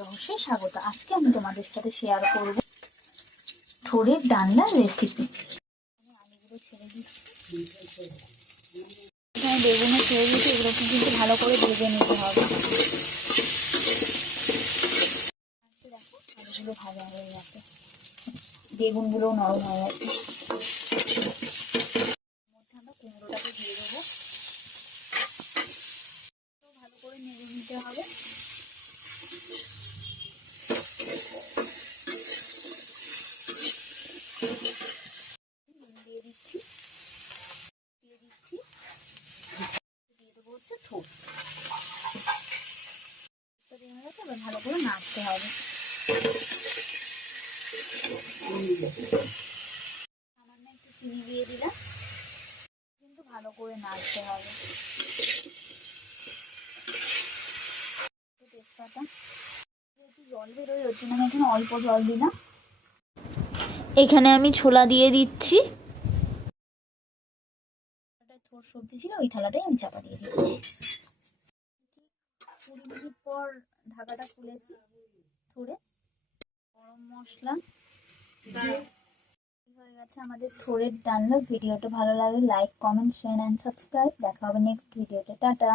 রহস্যে স্বাগত। আজকে আমি তোমাদের সাথে শেয়ার করব থোড়ের ডালনার রেসিপি। আলুগুলো ছেড়ে দিচ্ছি, এখানে বেগুনও ছেড়ে দিচ্ছি। এগুলোকে কিন্তু ভালো করে ভেজে নিতে হবে। দেখো আলুগুলো ভাজা হয়ে গেছে, বেগুনগুলোও নরম হয়ে গেছে। মধ্যে আমরা কুমড়োটাকে দিয়ে দেবো, ভালো করে নেড়ে নিতে হবে। দিয়ে দিচ্ছি দিয়ে দেবো হচ্ছে থোড়। এবার ভালো করে নাড়তে হবে। সামান্য একটু চিনি দিয়ে দিলাম, কিন্তু ভালো করে নাড়তে হবে। তেজপাতা যেহেতু জল বেরোয় ওর জন্য আমি এখানে অল্প জল দিলাম। এখানে আমি ছোলা দিয়ে দিচ্ছি। থোড় সবজি ছিল, ওই থালাটাই আমি চাপা দিয়ে দিচ্ছি। 20 মিনিট পর ঢাকাটা খুলেছি। থোড়ে গরম মশলা হয়ে গেছে আমাদের থোড়ের ডালনা। ভিডিওটা ভালো লাগলে like, comment, share and subscribe. দেখা হবে নেক্সট ভিডিওতে। টাটা।